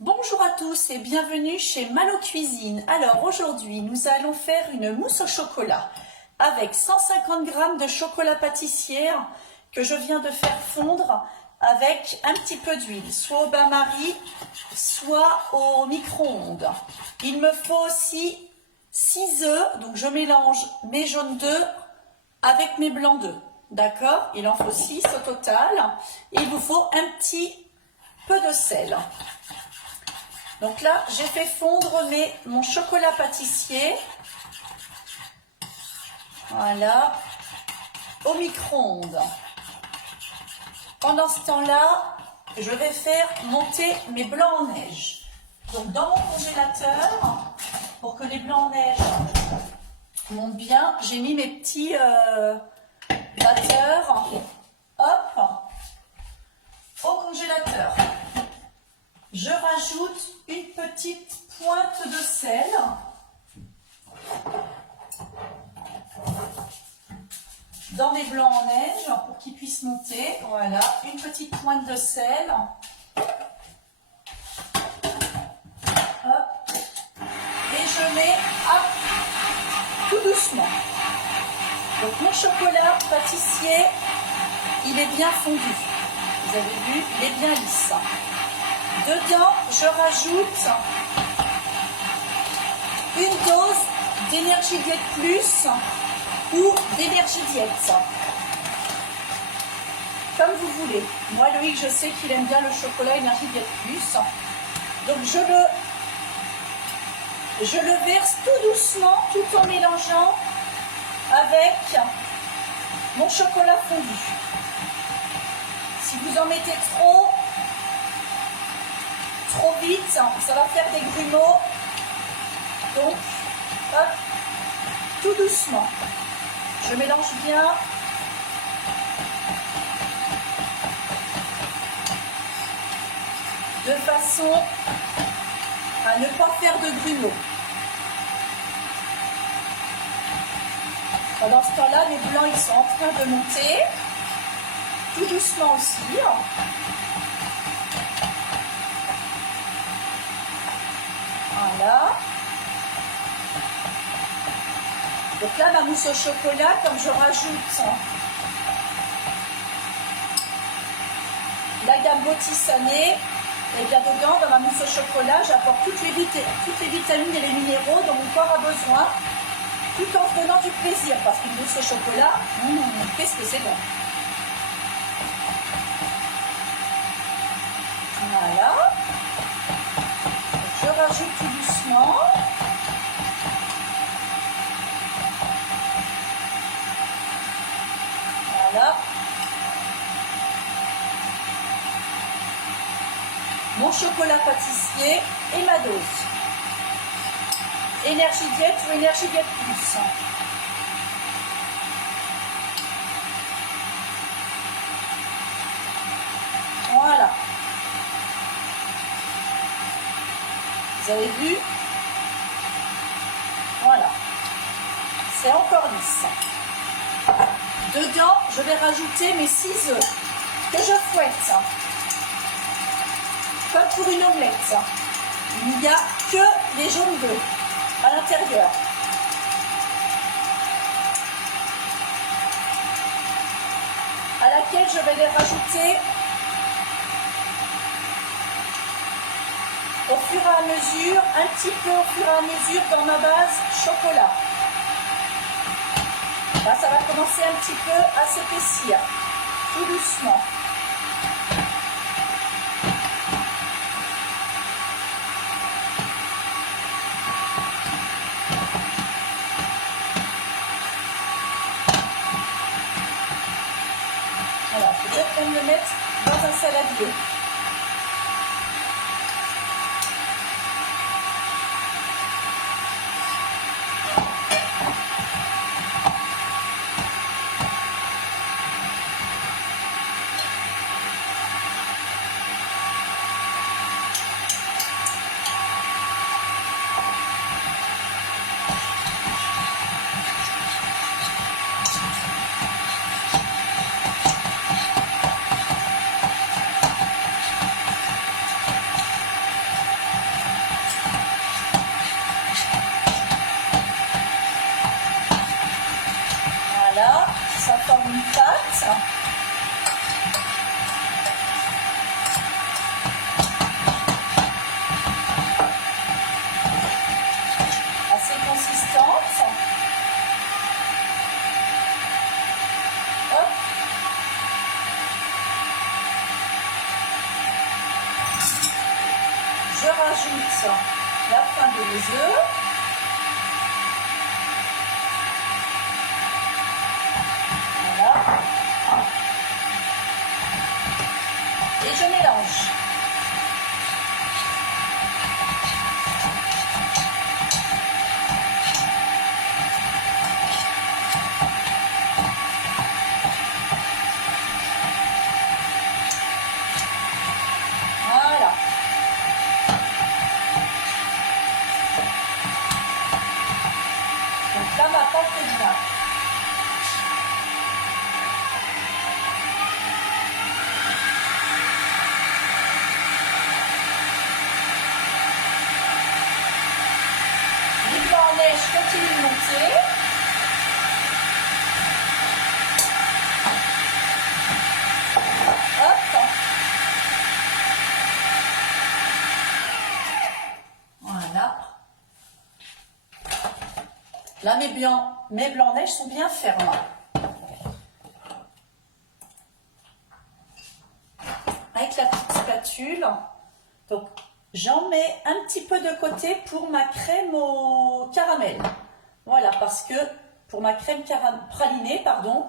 Bonjour à tous et bienvenue chez Malo Cuisine. Alors aujourd'hui nous allons faire une mousse au chocolat avec 150 g de chocolat pâtissier que je viens de faire fondre avec un petit peu d'huile, soit au bain-marie, soit au micro-ondes. Il me faut aussi 6 œufs, donc je mélange mes jaunes d'œufs avec mes blancs d'œufs. D'accord? Il en faut 6 au total. Et il vous faut un petit peu de sel. Donc là, j'ai fait fondre mon chocolat pâtissier. Voilà. Au micro-ondes. Pendant ce temps-là, je vais faire monter mes blancs en neige. Donc dans mon congélateur, pour que les blancs en neige montent bien, j'ai mis mes petits batteurs. Hop, au congélateur. Je rajoute une petite pointe de sel. Dans mes blancs en neige pour qu'ils puissent monter. Voilà, une petite pointe de sel. Hop. Et je mets tout doucement. Donc mon chocolat pâtissier, il est bien fondu. Vous avez vu, il est bien lisse. Dedans, je rajoute une dose d'énergie diète plus ou d'énergie diète. Comme vous voulez. Moi, Loïc, je sais qu'il aime bien le chocolat énergie diète plus. Donc, je le verse tout doucement, tout en mélangeant avec mon chocolat fondu. Si vous en mettez trop vite, ça va faire des grumeaux. Donc, hop, tout doucement. Je mélange bien. De façon à ne pas faire de grumeaux. Pendant ce temps-là, les blancs ils sont en train de monter. Tout doucement aussi. Voilà. Donc là, ma mousse au chocolat, comme je rajoute la gamme Botissané, et bien dedans, dans ma mousse au chocolat, j'apporte toutes les vitamines et les minéraux dont mon corps a besoin, tout en se donnant du plaisir, parce qu'une mousse au chocolat, qu'est-ce que c'est bon. Voilà. Je rajoute tout doucement. Voilà. Mon chocolat pâtissier et ma dose. Énergie diète ou énergie diète plus. Voilà. Vous avez vu? Voilà. C'est encore lisse. Dedans, je vais rajouter mes 6 œufs que je fouette. Comme pour une omelette. Il n'y a que les jaunes d'œufs à l'intérieur. À laquelle je vais les rajouter au fur et à mesure, un petit peu au fur et à mesure dans ma base chocolat. Là, ça va commencer un petit peu à s'épaissir, tout doucement. Voilà, je vais peut-être même le mettre dans un saladier. rajoute la fin de mes œufs. Voilà. Et je mélange. Là, ma pâte est bien. Les blancs en neige continuent de monter. Hop. Voilà. Là, mes blancs neige sont bien fermes. Avec la petite spatule. Donc, j'en mets un petit peu de côté pour ma crème au caramel. Voilà, parce que pour ma crème pralinée, pardon,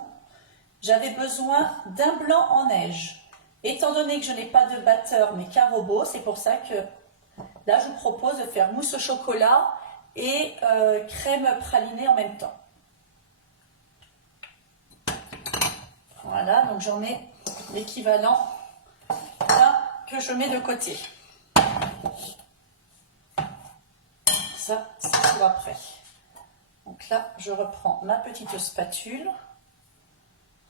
j'avais besoin d'un blanc en neige. Étant donné que je n'ai pas de batteur mais qu'un robot, c'est pour ça que là, je vous propose de faire mousse au chocolat et crème pralinée en même temps. Voilà, donc j'en mets l'équivalent que je mets de côté. Ça, c'est tout après. Donc là, je reprends ma petite spatule.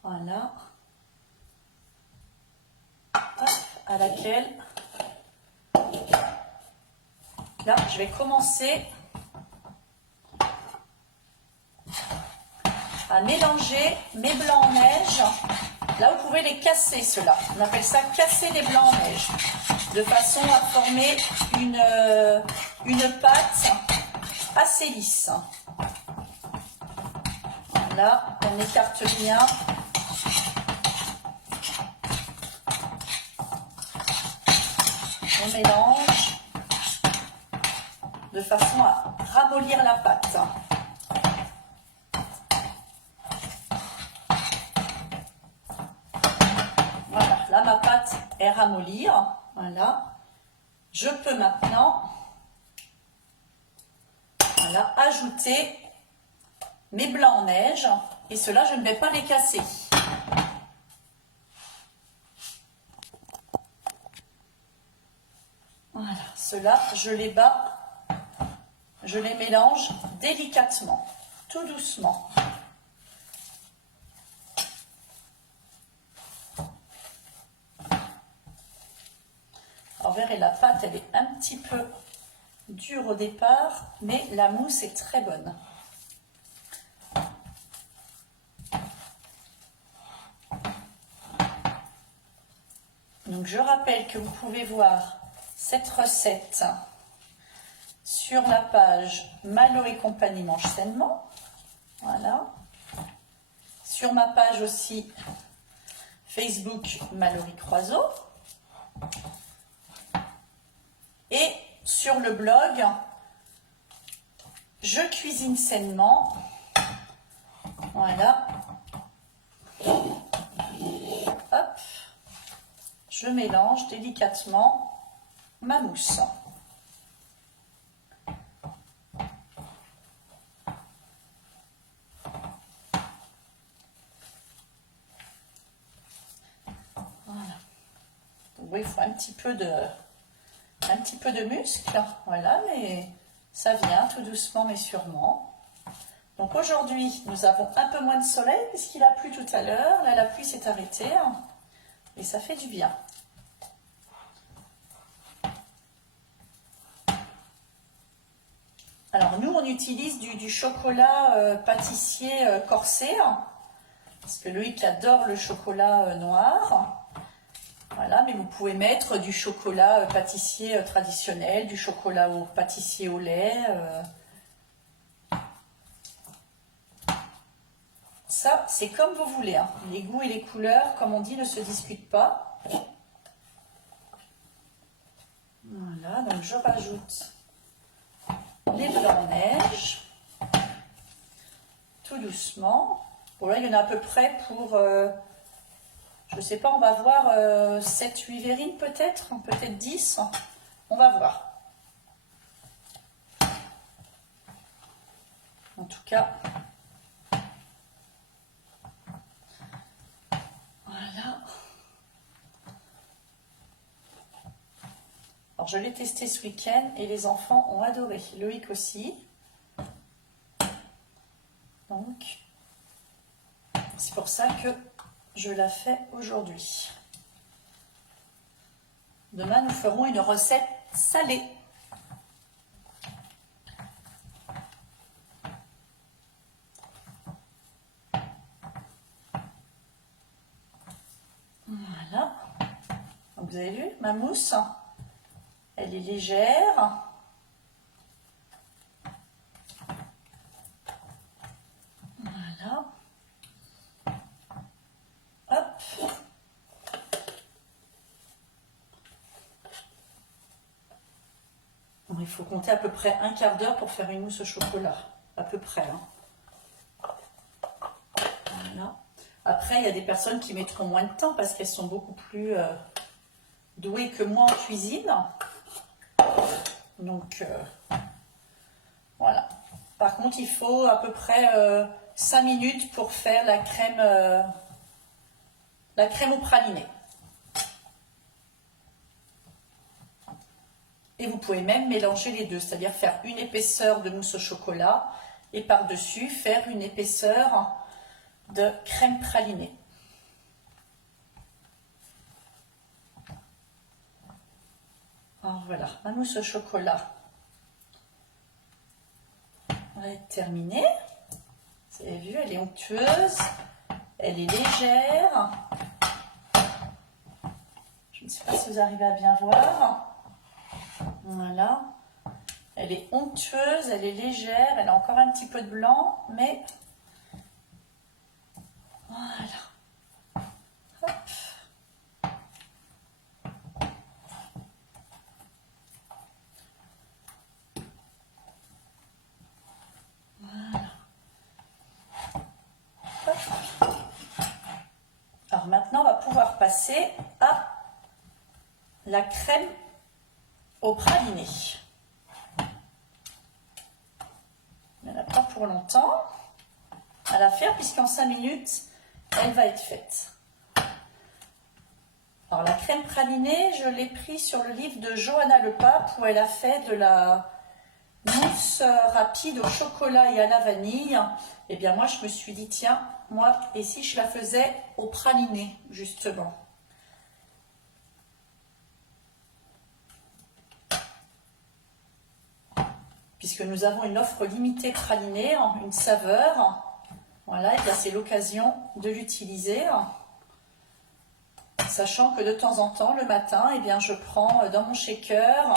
Voilà. Hop, à laquelle, là, je vais commencer à mélanger mes blancs en neige. Là, vous pouvez les casser, ceux-là. On appelle ça casser les blancs en neige, de façon à former une pâte assez lisse. Voilà, on écarte bien. On mélange de façon à ramollir la pâte. Voilà, là ma pâte est ramollie. Voilà. Je peux maintenant ajouter mes blancs en neige. Et ceux-là, je ne vais pas les casser. Voilà, ceux-là, je les bats. Je les mélange délicatement, tout doucement. Alors, vous verrez, la pâte, elle est un petit peu dure au départ, mais la mousse est très bonne. Donc, je rappelle que vous pouvez voir cette recette sur la page Malo et compagnie mange sainement. Voilà. Sur ma page aussi Facebook Mallory Croiseau. Et sur le blog Je cuisine sainement. Voilà. Hop. Je mélange délicatement ma mousse. Voilà. Donc, oui, il faut un petit peu de muscle, voilà, mais ça vient tout doucement mais sûrement. Donc aujourd'hui, nous avons un peu moins de soleil puisqu'il a plu tout à l'heure. Là, la pluie s'est arrêtée et ça fait du bien. Alors nous, on utilise du chocolat pâtissier corsé, parce que Loïc adore le chocolat noir. Voilà, mais vous pouvez mettre du chocolat pâtissier traditionnel, du chocolat pâtissier au lait. Ça, c'est comme vous voulez. Hein. Les goûts et les couleurs, comme on dit, ne se discutent pas. Voilà, donc je rajoute les blancs de neige, tout doucement. Bon là, il y en a à peu près pour, je ne sais pas, on va voir 7-8 verrines peut-être 10, on va voir. En tout cas, voilà. Alors je l'ai testé ce week-end et les enfants ont adoré. Loïc aussi. Donc, c'est pour ça que je la fais aujourd'hui. Demain, nous ferons une recette salée. Voilà. Donc, vous avez vu, ma mousse, elle est légère. Voilà. Hop. Bon, il faut compter à peu près un quart d'heure pour faire une mousse au chocolat. À peu près. Hein. Voilà. Après, il y a des personnes qui mettront moins de temps parce qu'elles sont beaucoup plus douées que moi en cuisine. Donc, voilà. Par contre, il faut à peu près 5 minutes pour faire la crème au praliné. Et vous pouvez même mélanger les deux, c'est-à-dire faire une épaisseur de mousse au chocolat et par-dessus faire une épaisseur de crème pralinée. Alors voilà, ma mousse au chocolat va être terminée. Vous avez vu, elle est onctueuse, elle est légère. Je ne sais pas si vous arrivez à bien voir. Voilà. Elle est onctueuse, elle est légère, elle a encore un petit peu de blanc, mais voilà. Hop. Voilà. Hop. Alors maintenant, on va pouvoir passer à la crème au praliné. Elle n'a pas pour longtemps à la faire puisqu'en 5 minutes, elle va être faite. Alors la crème pralinée, je l'ai pris sur le livre de Johanna Le Pape où elle a fait de la mousse rapide au chocolat et à la vanille. Et bien moi je me suis dit tiens, moi et si je la faisais au praliné justement. Puisque nous avons une offre limitée pralinée, une saveur. Voilà, et bien c'est l'occasion de l'utiliser. Sachant que de temps en temps, le matin, eh bien, je prends dans mon shaker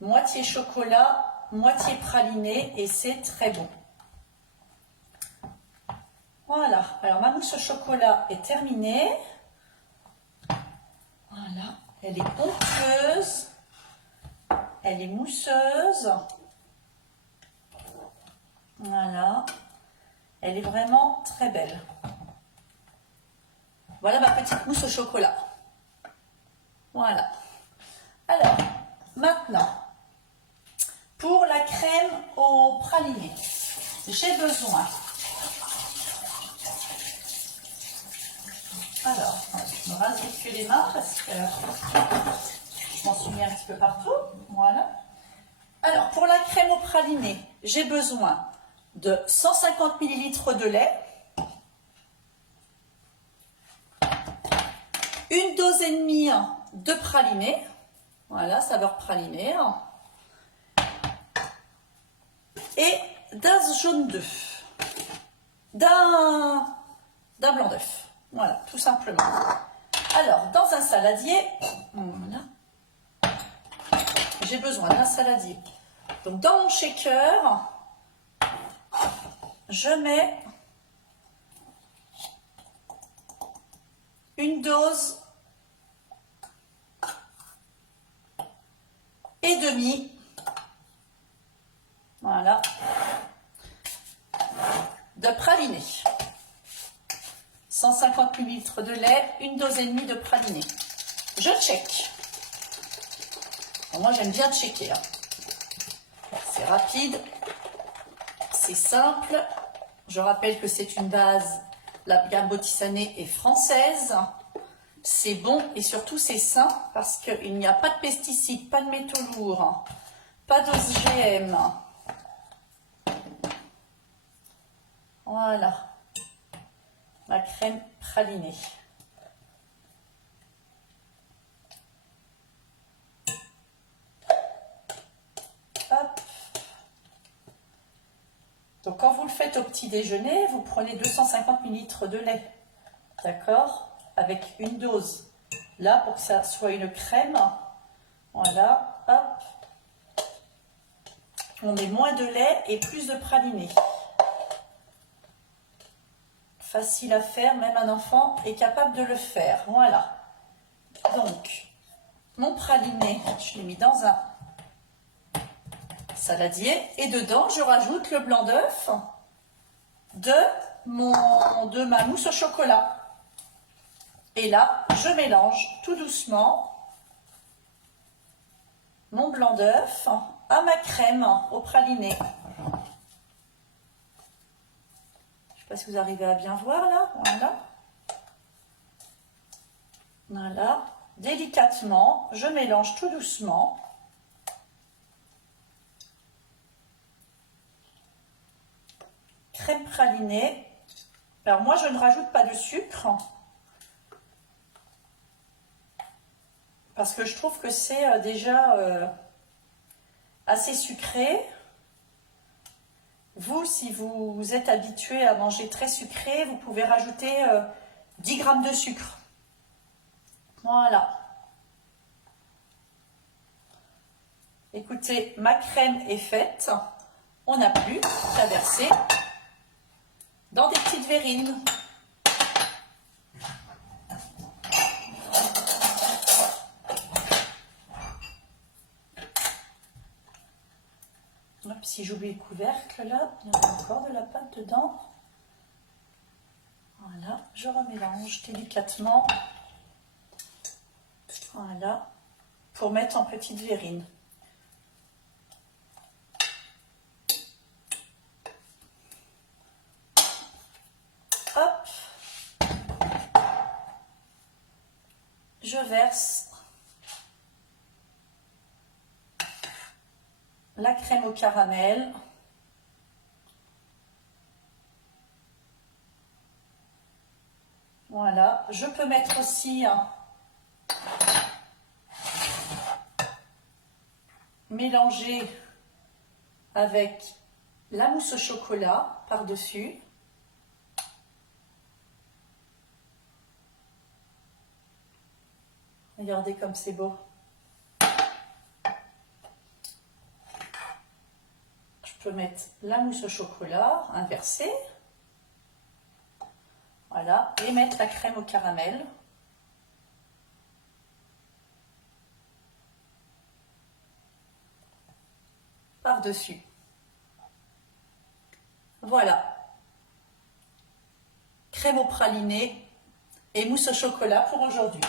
moitié chocolat, moitié praliné et c'est très bon. Voilà, alors ma mousse au chocolat est terminée. Voilà, elle est onctueuse, elle est mousseuse. Voilà, elle est vraiment très belle. Voilà ma petite mousse au chocolat. Voilà. Alors, maintenant, pour la crème au praliné, j'ai besoin. Alors, je me rase vite que les mains parce que je m'en suis mis un petit peu partout. Voilà. Alors, pour la crème au praliné, j'ai besoin de 150 ml de lait, une dose et demie de praliné, voilà, saveur praliné, et d'un jaune d'œuf, d'un blanc d'œuf, voilà, tout simplement. Alors, dans un saladier, voilà, j'ai besoin d'un saladier. Donc, dans mon shaker, je mets une dose et demi. Voilà. De praliné. 150 ml de lait, une dose et demie de praliné. Je check. Bon, moi, j'aime bien checker. Hein. C'est rapide. C'est simple. Je rappelle que c'est une base, la gamme Botisané est française. C'est bon et surtout c'est sain parce qu'il n'y a pas de pesticides, pas de métaux lourds, pas d'OGM. Voilà, ma crème pralinée. Hop. Donc quand vous le faites au petit déjeuner, vous prenez 250 ml de lait, d'accord? Avec une dose, là pour que ça soit une crème, voilà, hop, on met moins de lait et plus de praliné. Facile à faire, même un enfant est capable de le faire, voilà. Donc, mon praliné, je l'ai mis dans un saladier et dedans, je rajoute le blanc d'œuf de ma mousse au chocolat. Et là, je mélange tout doucement mon blanc d'œuf à ma crème au praliné. Je ne sais pas si vous arrivez à bien voir là. Voilà. Voilà. Délicatement, je mélange tout doucement. Crème pralinée. Alors moi, je ne rajoute pas de sucre. Parce que je trouve que c'est déjà assez sucré. Vous, si vous êtes habitué à manger très sucré, vous pouvez rajouter 10 g de sucre. Voilà. Écoutez, ma crème est faite. On n'a plus qu'à verser dans des petites verrines. Si j'oublie le couvercle là, il y a encore de la pâte dedans. Voilà, je remélange délicatement. Voilà, pour mettre en petite verrine. Hop, je verse la crème au caramel. Voilà, je peux mettre aussi mélanger avec la mousse au chocolat par-dessus. Regardez comme c'est beau. Je peux mettre la mousse au chocolat inversée. Voilà, et mettre la crème au caramel. Par-dessus. Voilà. Crème au praliné et mousse au chocolat pour aujourd'hui.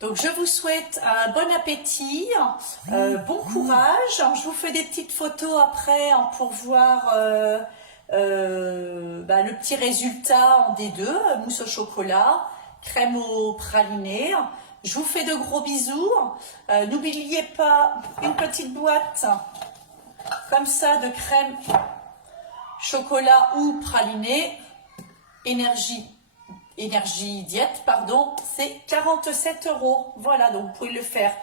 Donc je vous souhaite un bon appétit, bon courage. Je vous fais des petites photos après pour voir le petit résultat en D2, mousse au chocolat, crème au praliné. Je vous fais de gros bisous. N'oubliez pas une petite boîte comme ça de crème chocolat ou praliné, énergie diète, pardon, c'est 47 €. Voilà, donc vous pouvez le faire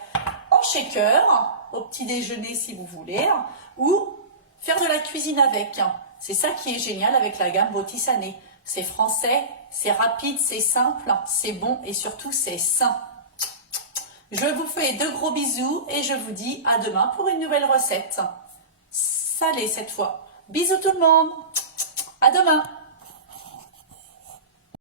en shaker, au petit déjeuner si vous voulez, ou faire de la cuisine avec. C'est ça qui est génial avec la gamme Botisané. C'est français, c'est rapide, c'est simple, c'est bon et surtout c'est sain. Je vous fais de gros bisous et je vous dis à demain pour une nouvelle recette. Salée cette fois. Bisous tout le monde. À demain.